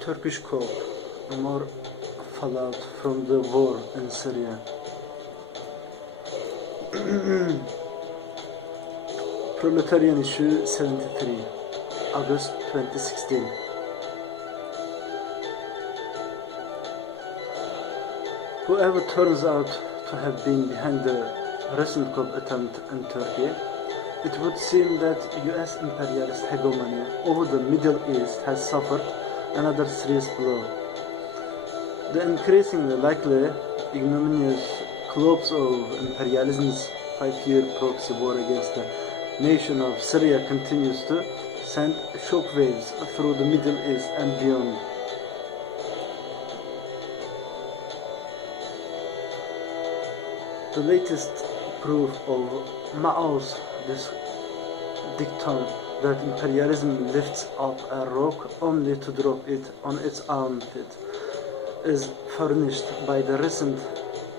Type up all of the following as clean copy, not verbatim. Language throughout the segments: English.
Turkishcoup, more fallout from the war in Syria. Proletarian Issue 73, August 2016. Whoever turns out to have been behind the recent coup attempt in Turkey, it would seem that US imperialist hegemony over the Middle East has suffered another serious blow. The increasingly likely ignominious collapse of imperialism's 5-year proxy war against the nation of Syria continues to send shockwaves through the Middle East and beyond. The latest proof of Mao's dictum that imperialism lifts up a rock only to drop it on its armpit is furnished by the recent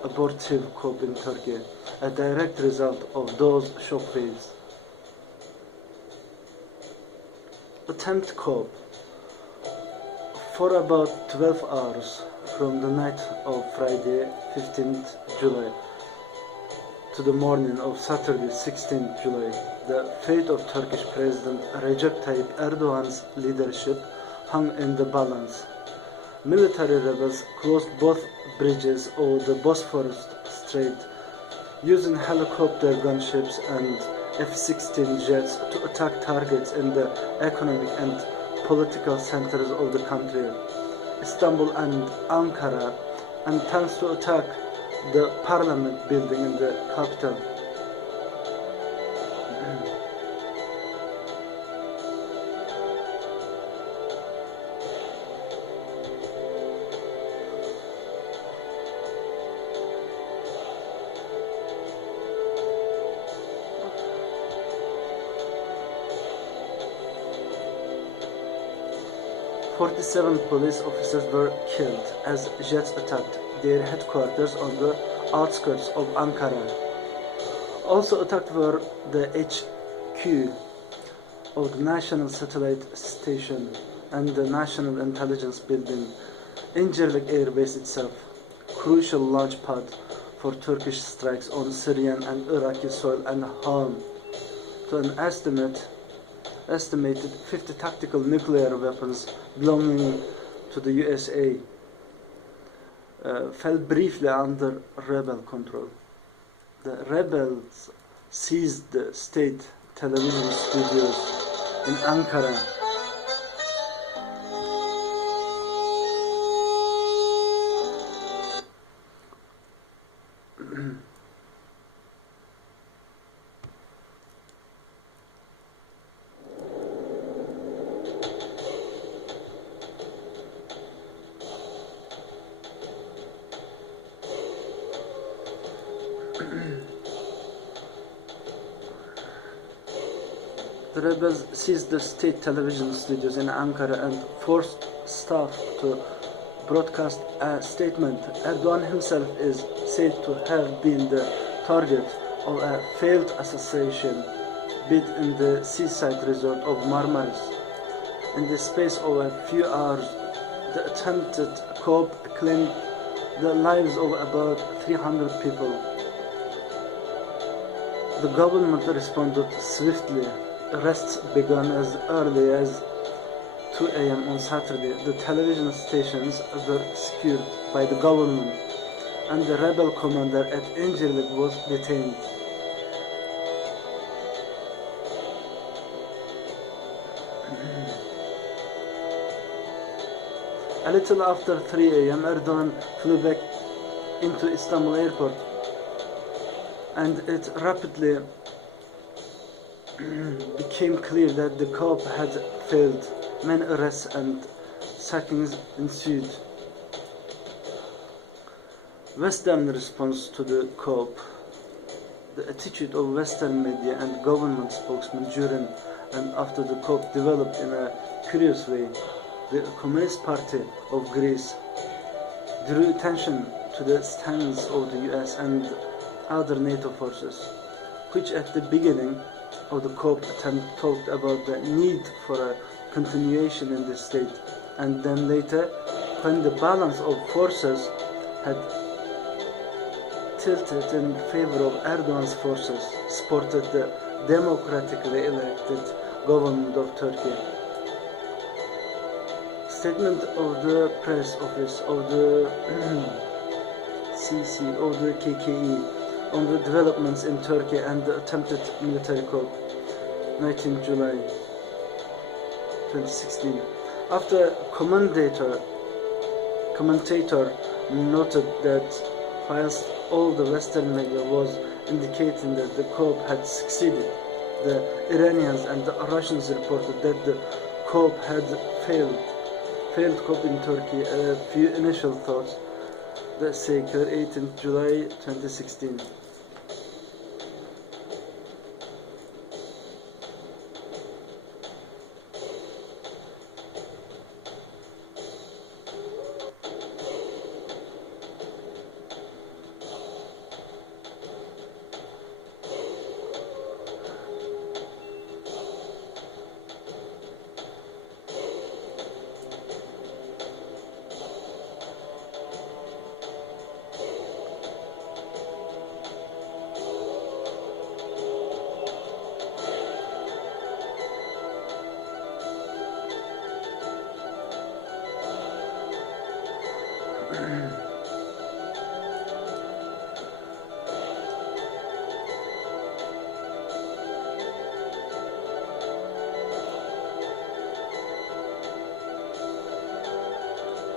abortive coup in Turkey, a direct result of those shockwaves. Attemptedcoup. For about 12 hours from the night of Friday 15th July to the morning of Saturday 16th July, the fate of Turkish President Recep Tayyip Erdogan's leadership hung in the balance. Military rebels closed both bridges over the Bosphorus Strait, using helicopter gunships and F-16 jets to attack targets in the economic and political centers of the country, Istanbul and Ankara, and plans to attack the parliament building in the capital. 47 police officers were killed as jets attacked their headquarters on the outskirts of Ankara. Also attacked were the HQ of the National Satellite Station and the National Intelligence Building, Incirlik Air Base itself, crucial launch pad for Turkish strikes on Syrian and Iraqi soil and home to an estimated 50 tactical nuclear weapons belonging to the USA fell briefly under rebel control. The rebels seized the state television studios in Ankara The rebels seized the state television studios in Ankara and forced staff to broadcast a statement. Erdogan himself is said to have been the target of a failed assassination bid in the seaside resort of Marmaris. In the space of a few hours, the attempted coup claimed the lives of about 300 people. The government responded swiftly. Arrests began as early as 2 a.m. on Saturday. The television stations were secured by the government, and the rebel commander at Incirlik was detained. A little after 3 a.m., Erdogan flew back into Istanbul airport, and it rapidly became clear that the coup had failed. Many arrests and sackings ensued. Western response to the coup. The attitude of Western media and government spokesmen during and after the coup developed in a curious way. The Communist Party of Greece drew attention to the stance of the US and other NATO forces, which at the beginning of the coup attempt talked about the need for a continuation in the state and then later, when the balance of forces had tilted in favor of Erdogan's forces, supported the democratically elected government of Turkey. Statement of the press office of the CC of the KKE on the developments in Turkey and the attempted military coup, 19 July 2016. After a commentator noted that whilst all the Western media was indicating that the coup had succeeded, the Iranians and the Russians reported that the coup had failed coup in Turkey. A few initial thoughts. The Saker, 18th July 2016.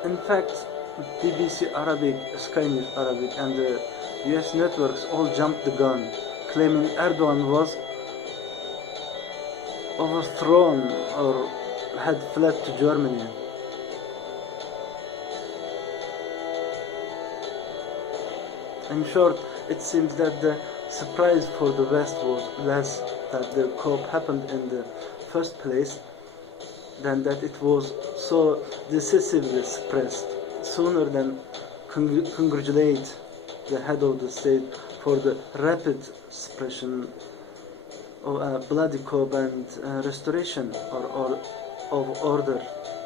In fact, BBC Arabic, Sky News Arabic and the US networks all jumped the gun, claiming Erdogan was overthrown or had fled to Germany. In short, it seems that the surprise for the West was less that the coup happened in the first place than that it was so decisively suppressed. Sooner than congratulate the head of the state for the rapid suppression of a bloody coup and restoration of order,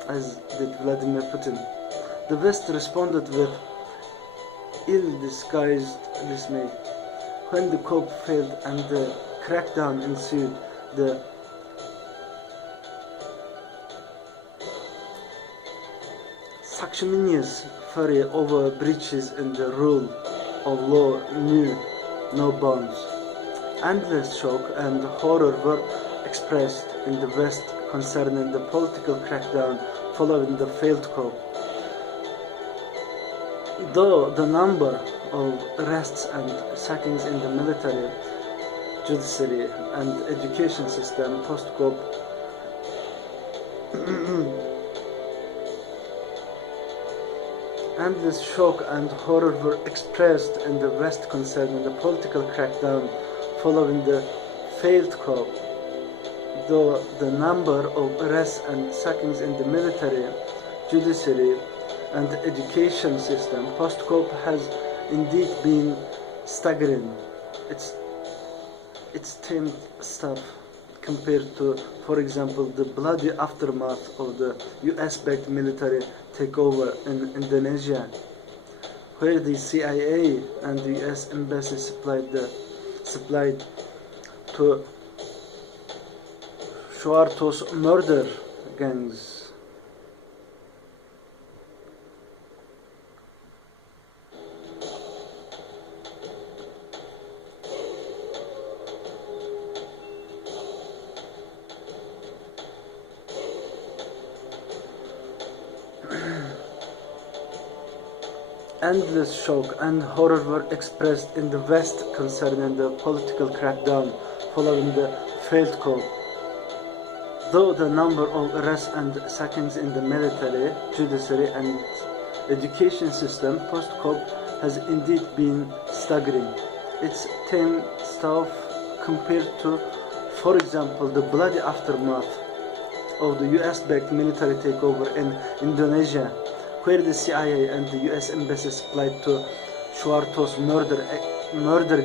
as did Vladimir Putin, the West responded with ill-disguised dismay. When the coup failed and the crackdown ensued, the ignominious fury over breaches in the rule of law knew no bounds. Endless shock and horror were expressed in the West concerning the political crackdown following the failed coup. Though the number of arrests and sackings in the military, judiciary and education system post-coup endless shock and horror were expressed in the West concerning the political crackdown following the failed coup. Though the number of arrests and sackings in the military, judiciary and education system post-coup has indeed been staggering. It's tamed stuff compared to, for example, the bloody aftermath of the US-backed military takeover in Indonesia, where the CIA and the US embassy supplied to Suharto's murder gangs. Endless shock and horror were expressed in the West concerning the political crackdown following the failed coup. Though the number of arrests and sackings in the military, judiciary and education system post-coup has indeed been staggering. It's tame stuff compared to, for example, the bloody aftermath of the US-backed military takeover in Indonesia, where the CIA and the US embassy supplied to Suharto's murder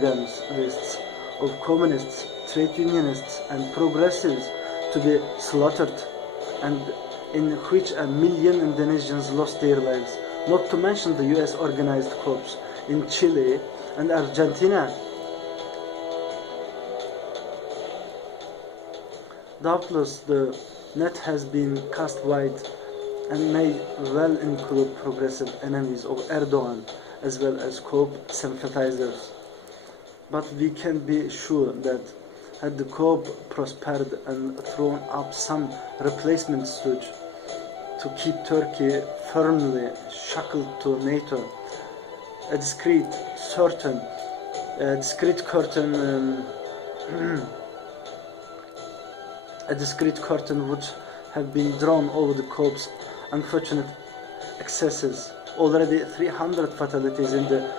gangs lists of communists, trade unionists and progressives to be slaughtered, and in which 1 million Indonesians lost their lives, not to mention the US organized coups in Chile and Argentina. Doubtless the net has been cast wide and may well include progressive enemies of Erdogan as well as coup sympathizers. But we can be sure that had the coup prospered and thrown up some replacement stooge to keep Turkey firmly shackled to NATO, a discreet curtain would have been drawn over the coup's unfortunate excesses. Already 300 fatalities in the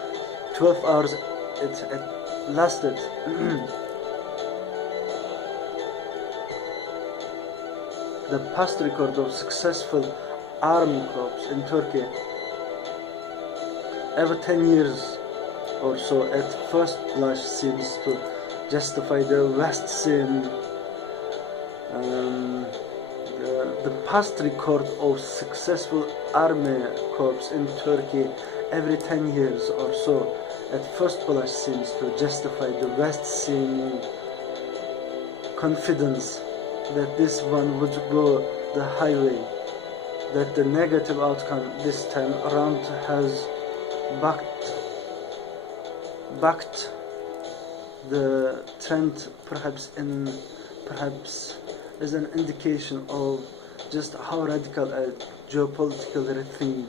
12 hours it lasted. The past record of successful army coups in Turkey, every 10 years or so, at first blush seems to justify the vast scene. The past record of successful army corps in Turkey every 10 years or so at first blush seems to justify the vast-seeming confidence that this one would go the highway, that the negative outcome this time around has bucked the trend, perhaps as an indication of just how radical a geopolitical rethink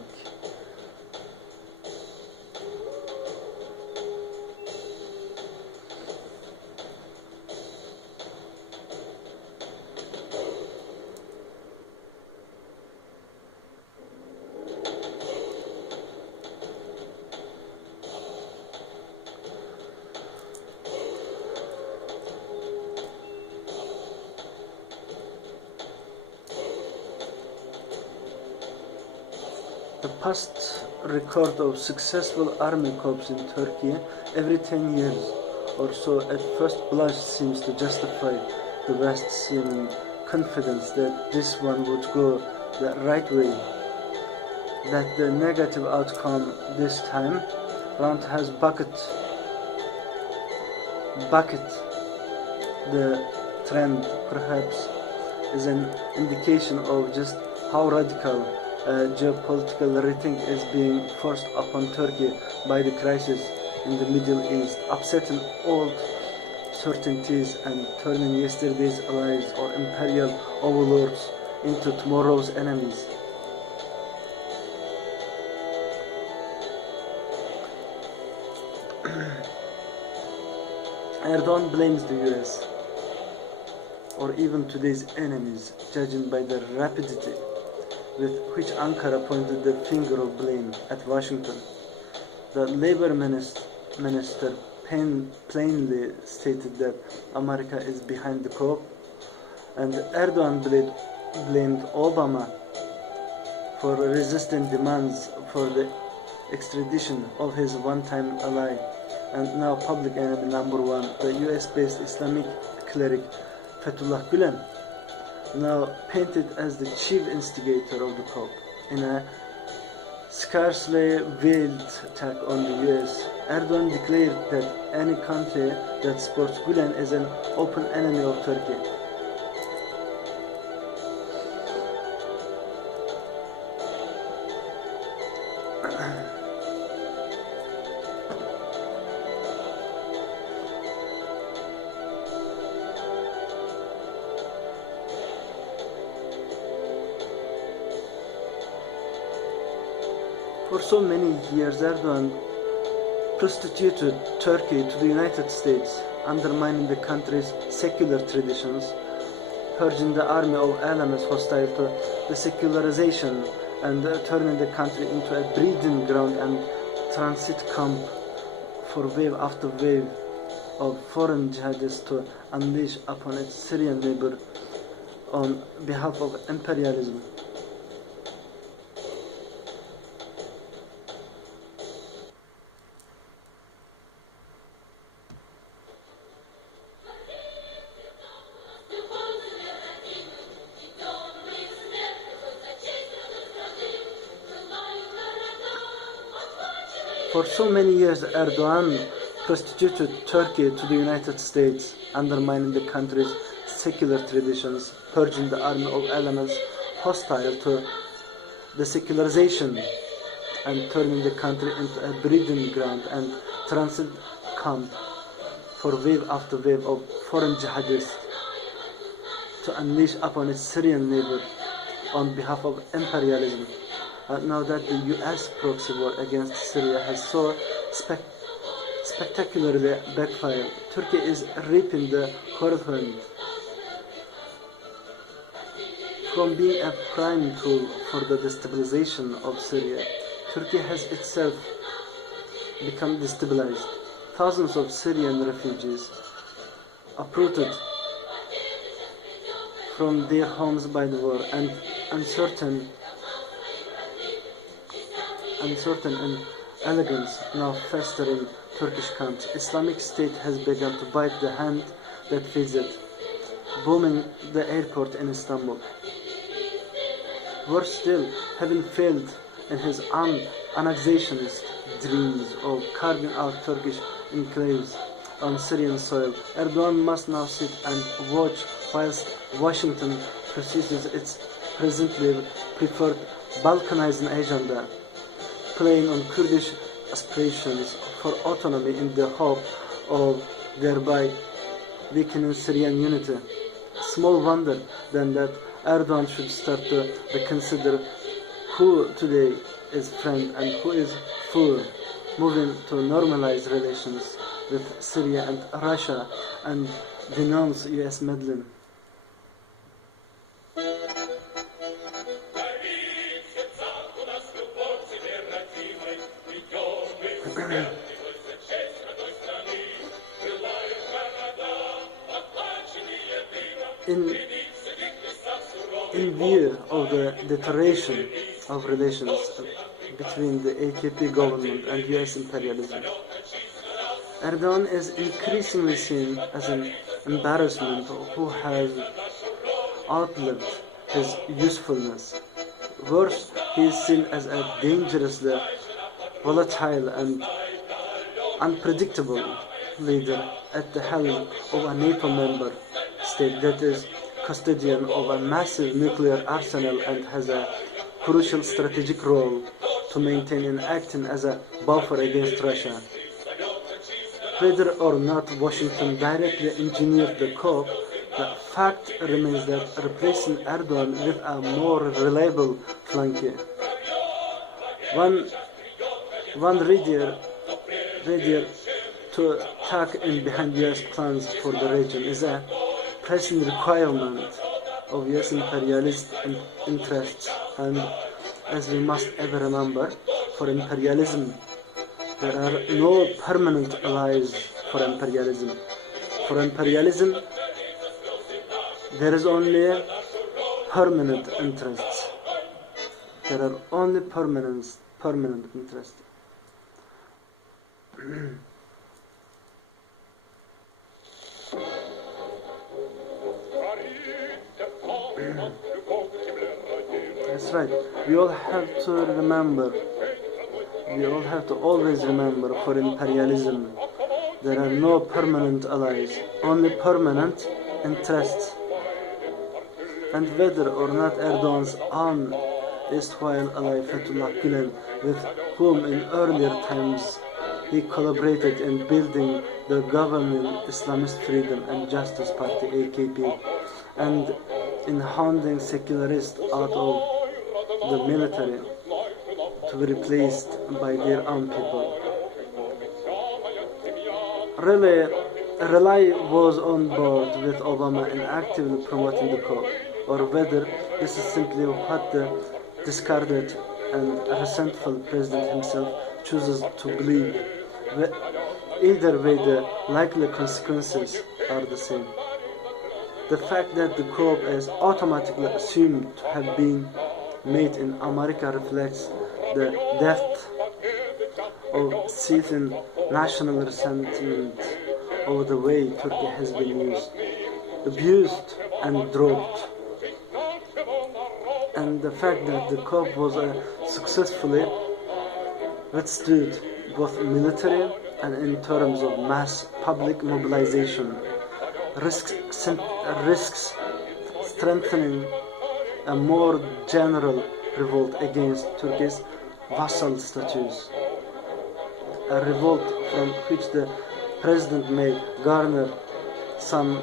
the past record of successful army corps in Turkey every 10 years or so at first blush seems to justify the vast-seeming confidence that this one would go the right way, that the negative outcome this time round has bucket the trend, perhaps is an indication of just how radical geopolitical rethink is being forced upon Turkey by the crisis in the Middle East, upsetting old certainties and turning yesterday's allies or imperial overlords into tomorrow's enemies. Erdogan blames the US or even today's enemies, judging by the rapidity with which Ankara pointed the finger of blame at Washington. The Labor minister plainly stated that America is behind the coup, and Erdogan blamed Obama for resisting demands for the extradition of his one-time ally and now public enemy number one, the US-based Islamic cleric Fethullah Gulen, now painted as the chief instigator of the coup. In a scarcely veiled attack on the US, Erdogan declared that any country that supports Gulen is an open enemy of Turkey. For so many years, Erdogan prostituted Turkey to the United States, undermining the country's secular traditions, purging the army of elements hostile to the secularization, and turning the country into a breeding ground and transit camp for wave after wave of foreign jihadists to unleash upon its Syrian neighbor on behalf of imperialism. For so many years, Erdogan prostituted Turkey to the United States, undermining the country's secular traditions, purging the army of elements hostile to the secularization, and turning the country into a breeding ground and transit camp for wave after wave of foreign jihadists to unleash upon its Syrian neighbor on behalf of imperialism. And now that the US proxy war against Syria has so spectacularly backfired, Turkey is reaping the whirlwind. From being a prime tool for the destabilization of Syria, Turkey has itself become destabilized. Thousands of Syrian refugees, uprooted from their homes by the war, and uncertain and elegance now fester in Turkish camps. Islamic State has begun to bite the hand that feeds it, bombing the airport in Istanbul. Worse still, having failed in his annexationist dreams of carving out Turkish enclaves on Syrian soil, Erdogan must now sit and watch whilst Washington pursues its presently preferred Balkanizing agenda, playing on Kurdish aspirations for autonomy in the hope of thereby weakening Syrian unity. Small wonder then that Erdogan should start to reconsider who today is friend and who is foe, moving to normalize relations with Syria and Russia and denounce US meddling. In view of the deterioration of relations between the AKP government and US imperialism, Erdogan is increasingly seen as an embarrassment who has outlived his usefulness. Worse, he is seen as a dangerously volatile and unpredictable leader at the helm of a NATO member state that is custodian of a massive nuclear arsenal and has a crucial strategic role to maintain and acting as a buffer against Russia. Whether or not Washington directly engineered the coup, the fact remains that replacing Erdogan with a more reliable flanker, one readier to tuck in behind US plans for the region, is a pressing requirement of US imperialist interests. And as we must ever remember, for imperialism there are no permanent allies. For imperialism there is only permanent interests. There are only permanent interests. That's right. We all have to always remember, for imperialism there are no permanent allies, only permanent interests. And whether or not Erdogan's own erstwhile ally Fethullah Gülen, with whom in earlier times he collaborated in building the governing Islamist Freedom and Justice Party AKP, and in hounding secularists out of the military to be replaced by their own people. Rely was on board with Obama in actively promoting the coup, or whether this is simply what the discarded and resentful president himself chooses to believe. Either way, the likely consequences are the same. The fact that the coup is automatically assumed to have been made in America reflects the depth of seething national resentment over the way Turkey has been used, abused and dropped. And the fact that the coup was successfully withstood both military and in terms of mass public mobilization, risks strengthening a more general revolt against Turkey's vassal status. A revolt from which the president may garner some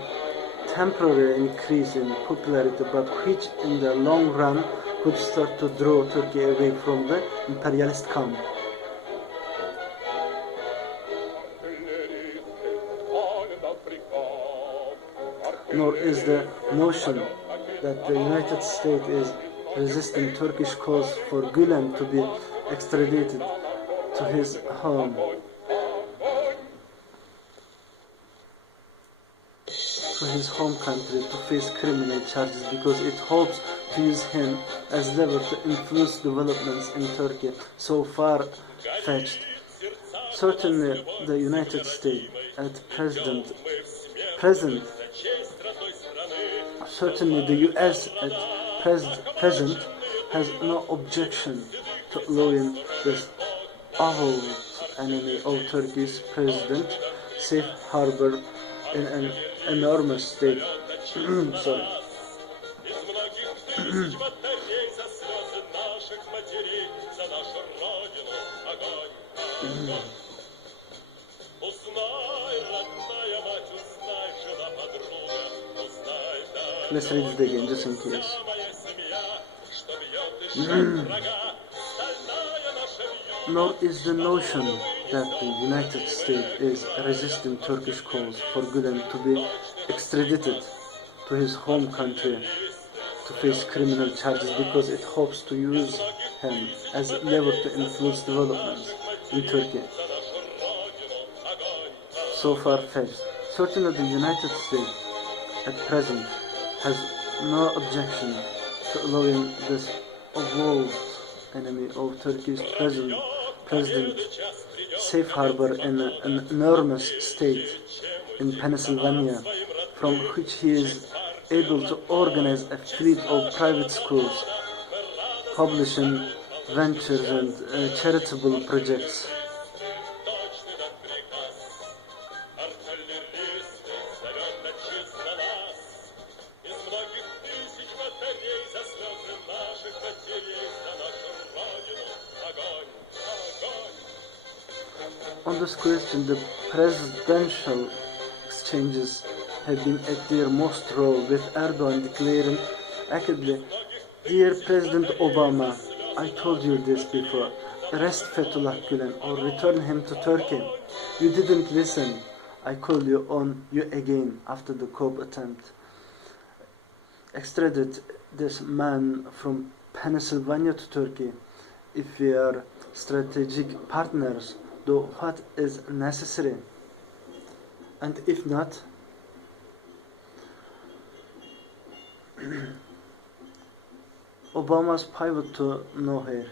temporary increase in popularity, but which in the long run could start to draw Turkey away from the imperialist camp. Nor is the notion that the United States is resisting Turkish cause for Gülen to be extradited to his home country to face criminal charges because it hopes to use him as lever to influence developments in Turkey so far-fetched. Certainly the United States at present certainly the US at present has no objection to allowing this avowed enemy of Turkey's president safe harbor in an enormous state. Sorry. Let's read it again, just in case. Nor is the notion that the United States is resisting Turkish calls for Gülen to be extradited to his home country to face criminal charges because it hopes to use him as a lever to influence developments in Turkey so far-fetched. Certainly the United States at present has no objection to allowing this avowed enemy of Turkey's president safe harbor in an enormous state in Pennsylvania, from which he is able to organize a fleet of private schools, publishing ventures and charitable projects. On this question, the presidential exchanges have been at their most raw, with Erdogan declaring actively, "Dear President Obama, I told you this before, arrest Fethullah Gülen or return him to Turkey. You didn't listen. I call you on you again after the coup attempt. Extradite this man from Pennsylvania to Turkey. If we are strategic partners, do what is necessary. And if not, Obama's pivot to nowhere."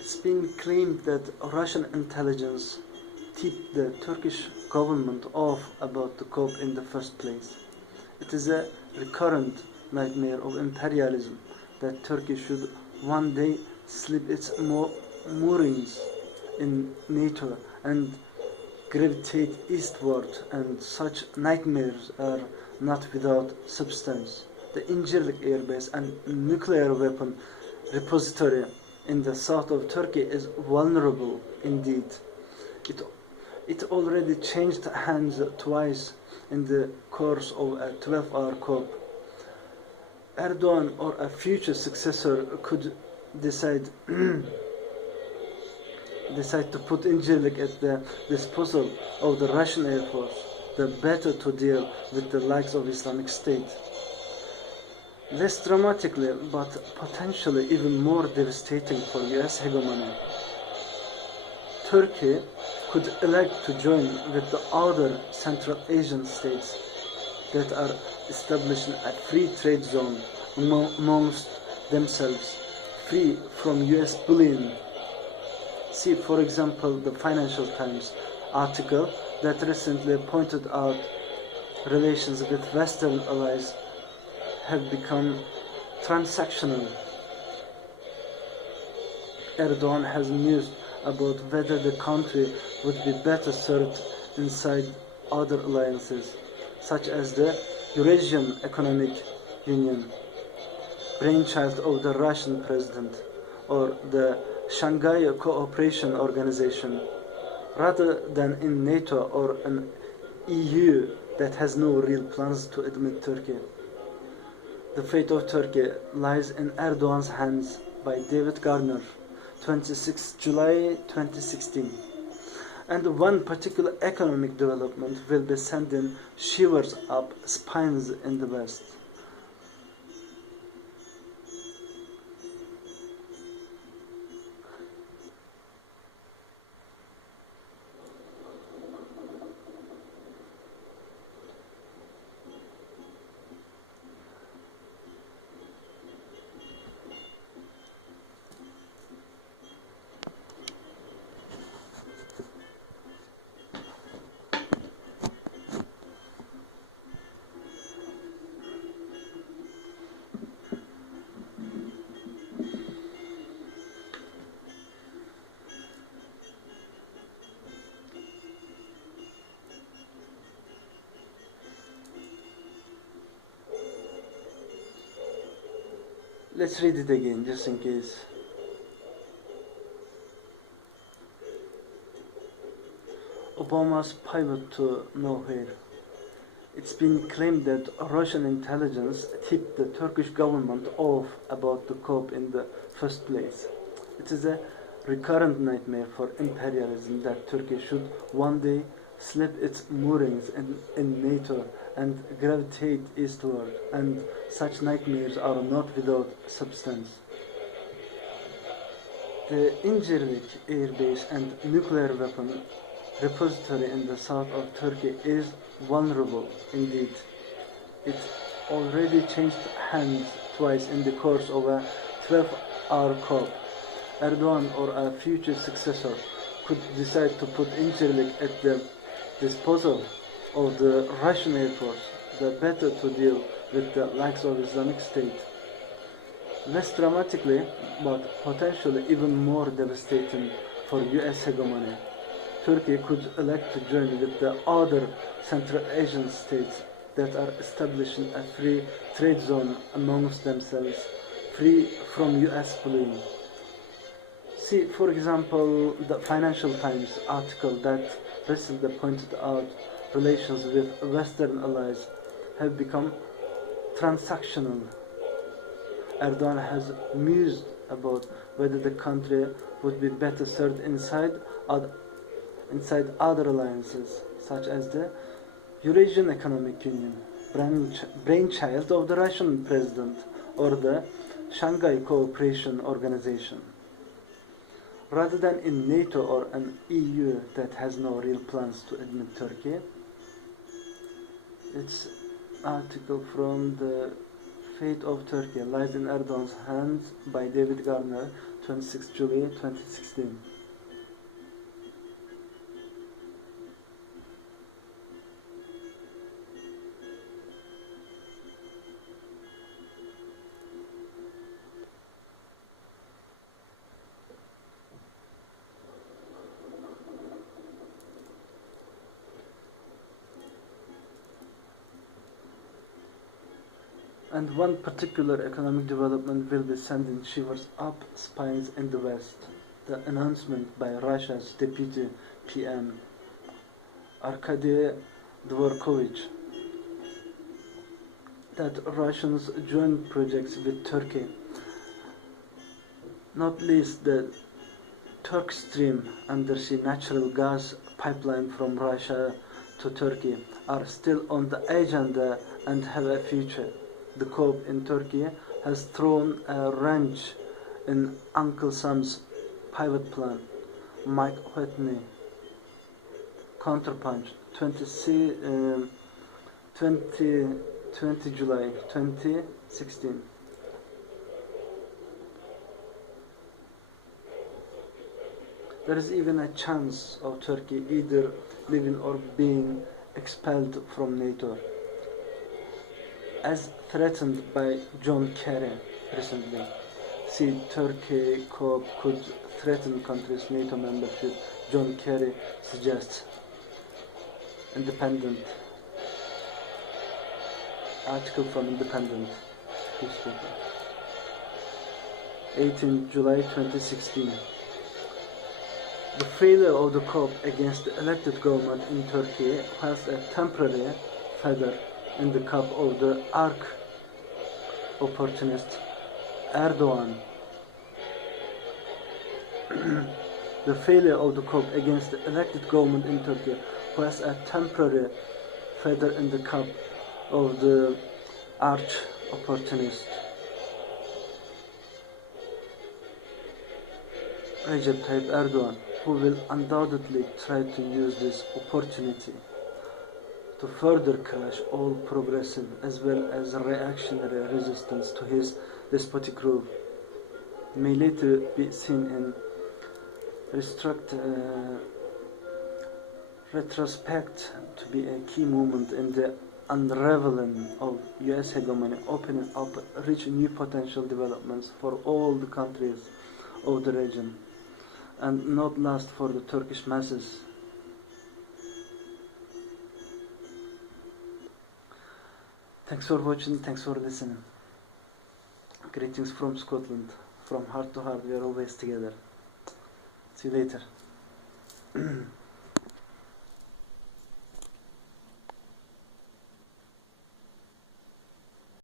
It's been claimed that Russian intelligence tipped the Turkish government off about the coup in the first place. It is a recurrent nightmare of imperialism that Turkey should one day slip its moorings in NATO and gravitate eastward, and such nightmares are not without substance. The Incirlik Air Base and nuclear weapon repository in the south of Turkey is vulnerable indeed. It already changed hands twice in the course of a 12-hour coup. Erdogan or a future successor could decide to put Incirlik at the disposal of the Russian Air Force, the better to deal with the likes of Islamic State. Less dramatically, but potentially even more devastating for US hegemony, Turkey could elect to join with the other Central Asian states that are establishing a free trade zone amongst themselves, free from US bullying. See, for example, the Financial Times article that recently pointed out relations with Western allies have become transactional. Erdogan has mused about whether the country would be better served inside other alliances, such as the Eurasian Economic Union, brainchild of the Russian president, or the Shanghai Cooperation Organization, rather than in NATO or an EU that has no real plans to admit Turkey. The fate of Turkey lies in Erdogan's hands, by David Gardner, 26 July 2016. And one particular economic development will be sending shivers up spines in the West. Let's read it again, just in case. Obama's pivot to nowhere. It's been claimed that Russian intelligence tipped the Turkish government off about the coup in the first place. It is a recurrent nightmare for imperialism that Turkey should one day slip its moorings in NATO and gravitate eastward, and such nightmares are not without substance. The Incirlik air base and nuclear weapon repository in the south of Turkey is vulnerable indeed. It already changed hands twice in the course of a 12-hour coup. Erdogan or a future successor could decide to put Incirlik at the disposal of the Russian Air Force, the better to deal with the likes of Islamic State. Less dramatically, but potentially even more devastating for US hegemony, Turkey could elect to join with the other Central Asian states that are establishing a free trade zone amongst themselves, free from US bullying. See, for example, the Financial Times article that recently pointed out relations with Western allies have become transactional. Erdogan has mused about whether the country would be better served inside other alliances, such as the Eurasian Economic Union, brainchild of the Russian president, or the Shanghai Cooperation Organization, rather than in NATO or an EU that has no real plans to admit Turkey. It's article from The Fate of Turkey Lies in Erdogan's Hands by David Gardner, 26 July 2016. And one particular economic development will be sending shivers up spines in the West. The announcement by Russia's deputy PM, Arkady Dvorkovich, that Russians join projects with Turkey, not least the Turk Stream undersea natural gas pipeline from Russia to Turkey, are still on the agenda and have a future. The coup in Turkey has thrown a wrench in Uncle Sam's pivot plan. Mike Whitney. Counterpunch, 20 July 2016. There is even a chance of Turkey either leaving or being expelled from NATO, as threatened by John Kerry. recently. See, Turkishcoup could threaten countries' NATO membership. John Kerry suggests. Independent. Article from Independent newspaper. 18 July 2016. The failure of the coup against the elected government in Turkey has a temporary feather in the cap of the opportunist Erdogan. The failure of the coup against the elected government in Turkey has a temporary feather in the cap of the opportunist Recep Tayyip Erdogan, who will undoubtedly try to use this opportunity to further crush all progressive as well as reactionary resistance to his despotic rule. May later be seen in retrospect to be a key moment in the unraveling of US hegemony, opening up rich new potential developments for all the countries of the region, and not last for the Turkish masses. Thanks for watching, thanks for listening. Greetings from Scotland. From heart to heart, we are always together. See you later.